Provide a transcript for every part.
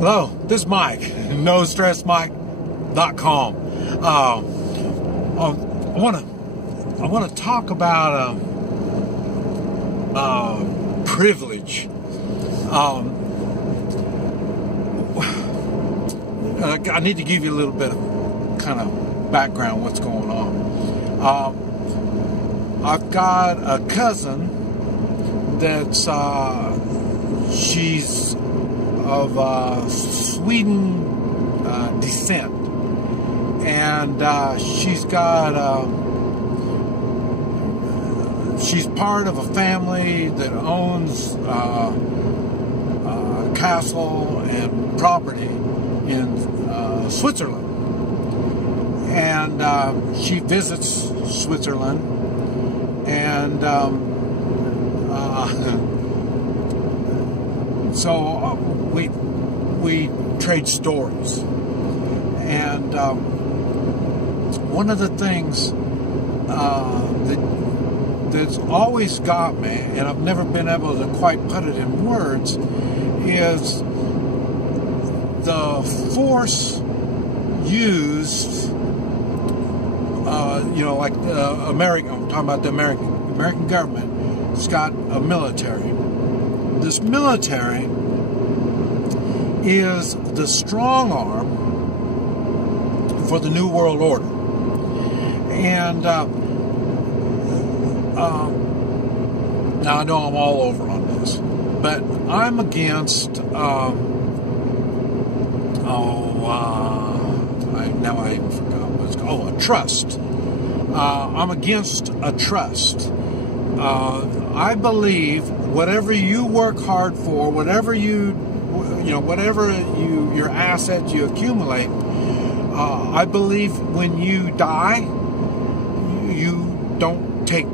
Hello, this is Mike, NoStressMike.com. I want to talk about privilege. I need to give you a little bit of kind of background what's going on. I've got a cousin that's she's of Sweden descent, and she's part of a family that owns a castle and property in Switzerland, and she visits Switzerland, and so we trade stories. And one of the things that's always got me, and I've never been able to quite put it in words, is the force used, like I'm talking about the American government. It's got a military. This military is the strong arm for the New World Order. And now I know I'm all over on this, but I'm against now I even forgot what it's called. A trust. I'm against a trust. I believe whatever you work hard for, whatever your assets you accumulate, I believe when you die, you don't take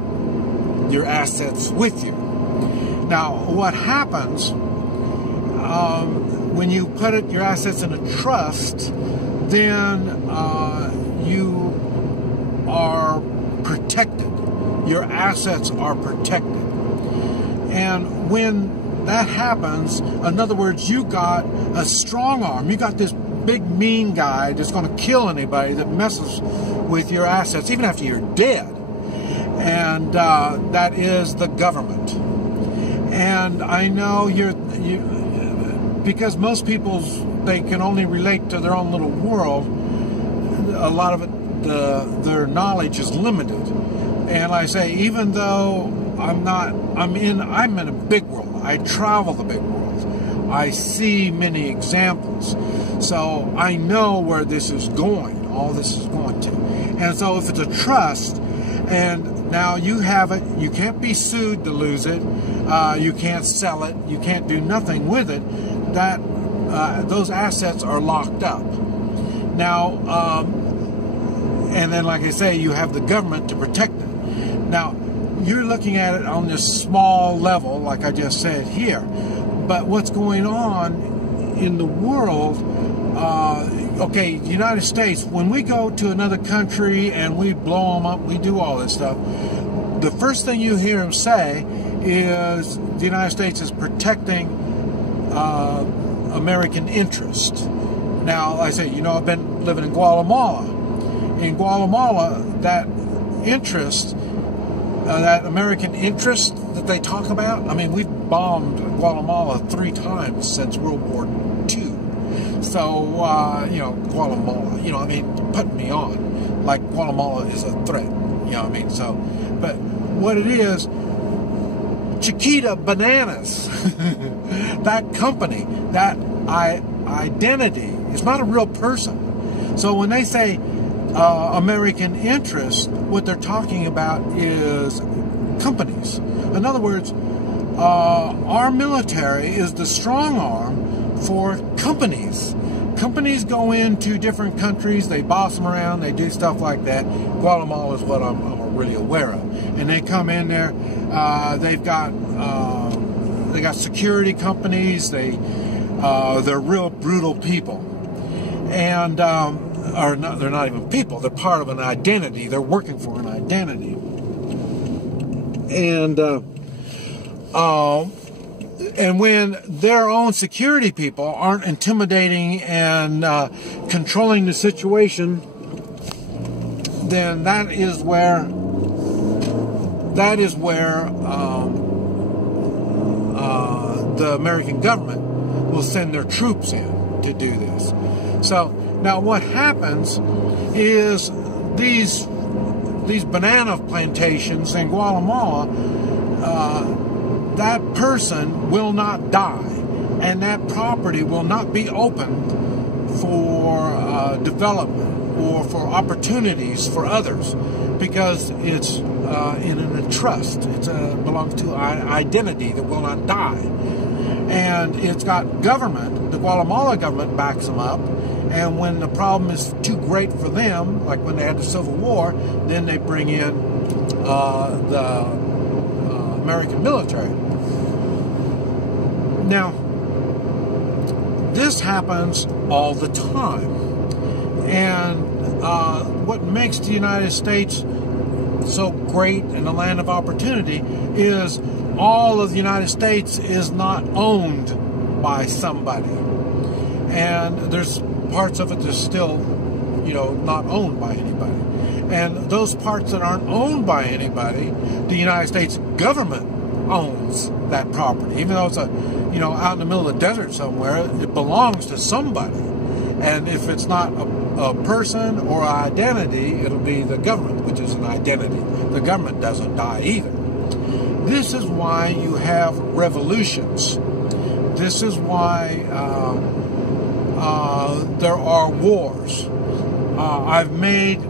your assets with you. Now, what happens when you put your assets in a trust, then you are protected. Your assets are protected. And when that happens, in other words, you got a strong arm. You got this big mean guy that's going to kill anybody that messes with your assets, even after you're dead. And that is the government. And I know because most people, they can only relate to their own little world. A lot of it, their knowledge is limited. And I say, even though I'm in a big world. I travel the big world. I see many examples. So I know where this is going, all this is going to. And so if it's a trust, and now you have it, you can't be sued to lose it, you can't sell it, you can't do nothing with it, that those assets are locked up. Now, and then like I say, you have the government to protect it. Now, you're looking at it on this small level, like I just said here. But what's going on in the world, okay, the United States, when we go to another country and we blow them up, we do all this stuff, the first thing you hear them say is the United States is protecting American interest. Now, I say, I've been living in Guatemala. In Guatemala, that interest, that American interest that they talk about, I mean, we've bombed Guatemala 3 times since World War II. So, Guatemala, putting me on, like Guatemala is a threat, So, but what it is, Chiquita Bananas, that company, that identity, is not a real person. So when they say American interest, what they're talking about is companies. In other words, our military is the strong arm for companies. Companies go into different countries, they boss them around, they do stuff like that. Guatemala is what I'm really aware of. And they come in there, they got security companies, they're real brutal people. And they're not even people, they're part of an identity, they're working for an identity. And And when their own security people aren't intimidating and controlling the situation, then that is where the American government will send their troops in to do this. So now what happens is these banana plantations in Guatemala, that person will not die, and that property will not be opened for development or for opportunities for others, because it's in a trust. It belongs to an identity that will not die. And it's got government, the Guatemala government backs them up, and when the problem is too great for them, like when they had the Civil War, then they bring in the American military. Now, this happens all the time. And what makes the United States so great and a land of opportunity is all of the United States is not owned by somebody. And there's parts of it that's still, not owned by anybody. And those parts that aren't owned by anybody, the United States government owns that property. Even though it's out in the middle of the desert somewhere, it belongs to somebody. And if it's not a person or an identity, it'll be the government, which is an identity. The government doesn't die either. This is why you have revolutions. This is why there are wars. I've made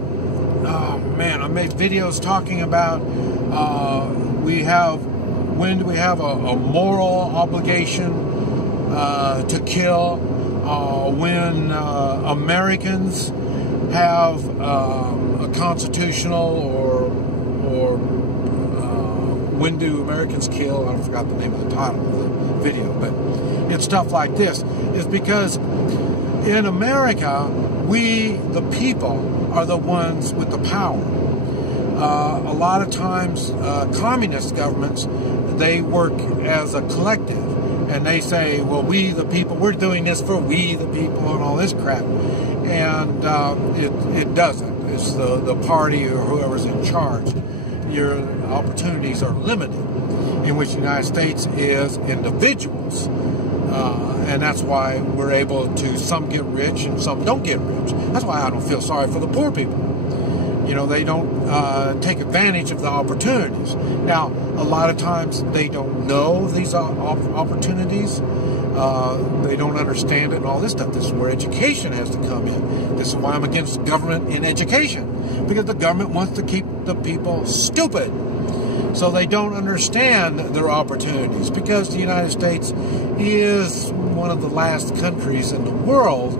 videos talking about when do we have a moral obligation to kill, when Americans have a constitutional or when do Americans kill? I forgot the name of the title of the video, but it's stuff like this. It's because in America, we, the people, are the ones with the power. A lot of times, communist governments, they work as a collective. And they say, well, we the people, we're doing this for we the people and all this crap. And it doesn't. It's the party or whoever's in charge. Your opportunities are limited, in which the United States is individuals. And that's why we're able to, some get rich and some don't get rich. That's why I don't feel sorry for the poor people. They don't take advantage of the opportunities. Now, a lot of times they don't know these opportunities. They don't understand it and all this stuff. This is where education has to come in. This is why I'm against government in education. Because the government wants to keep the people stupid. So they don't understand their opportunities. Because the United States is one of the last countries in the world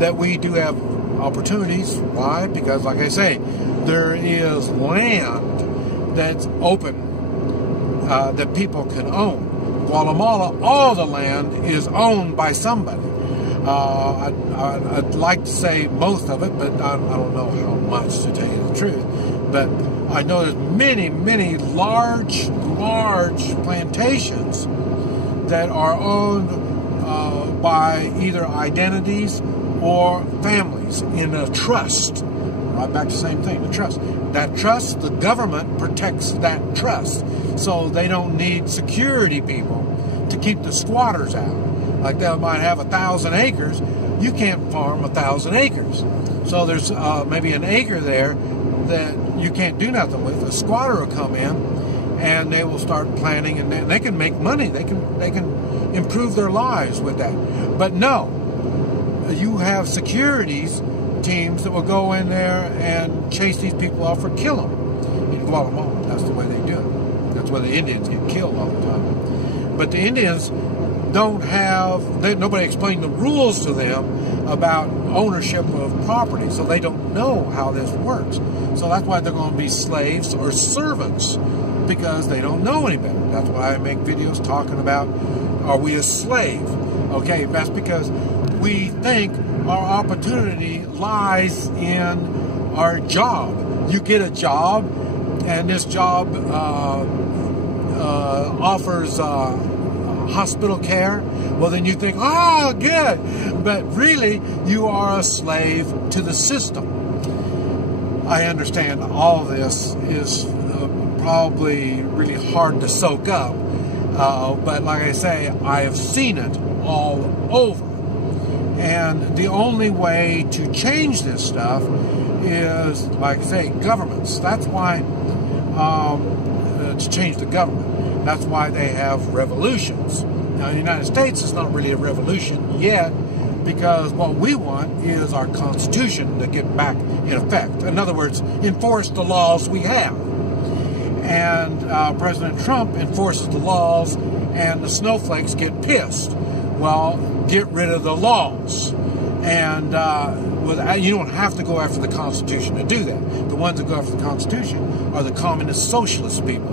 that we do have opportunities. Why? Because, like I say, there is land that's open that people can own. Guatemala, all the land is owned by somebody. I'd like to say most of it, but I don't know how much, to tell you the truth. But I know there's many, many large plantations that are owned by either identities or families in a trust. Right back to the same thing, the trust. That trust, the government protects that trust. So they don't need security people to keep the squatters out. Like they might have 1,000 acres. You can't farm 1,000 acres. So there's maybe an acre there that you can't do nothing with. A squatter will come in and they will start planting, and they can make money. They can improve their lives with that. But no, you have securities teams that will go in there and chase these people off or kill them. In Guatemala, that's the way they do it. That's why the Indians get killed all the time. But the Indians don't have, nobody explained the rules to them about ownership of property, so they don't know how this works. So that's why they're going to be slaves or servants, because they don't know any better. That's why I make videos talking about, are we a slave? Okay, that's because we think our opportunity lies in our job. You get a job, and this job offers hospital care, well, then you think, oh, good. But really, you are a slave to the system. I understand all this is probably really hard to soak up, but like I say, I have seen it all over. And the only way to change this stuff is, like I say, governments. That's why, to change the government, that's why they have revolutions. Now, in the United States, it's not really a revolution yet, because what we want is our Constitution to get back in effect. In other words, enforce the laws we have. And President Trump enforces the laws, and the snowflakes get pissed. Well, get rid of the laws. And you don't have to go after the Constitution to do that. The ones that go after the Constitution are the communist socialist people,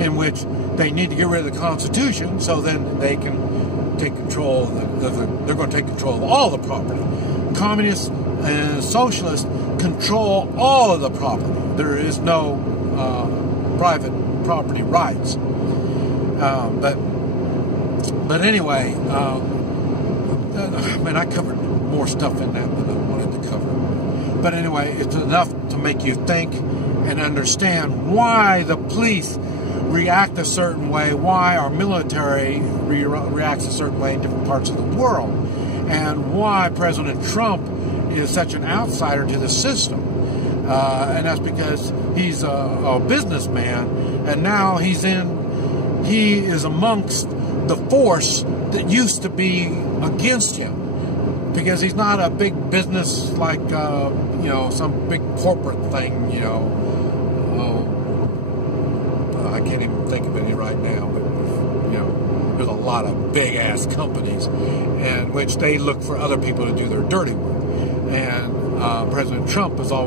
in which they need to get rid of the Constitution so then they can take control. They're going to take control of all the property. Communists and socialists control all of the property. There is no private property rights. But anyway, I covered more stuff in that than I wanted to cover. But anyway, it's enough to make you think and understand why the police react a certain way, why our military reacts a certain way in different parts of the world, and why President Trump is such an outsider to the system. And that's because he's a businessman, and now he is amongst the force that used to be against him, because he's not a big business like some big corporate thing, I can't even think of any right now, but there's a lot of big ass companies in which they look for other people to do their dirty work, and President Trump is always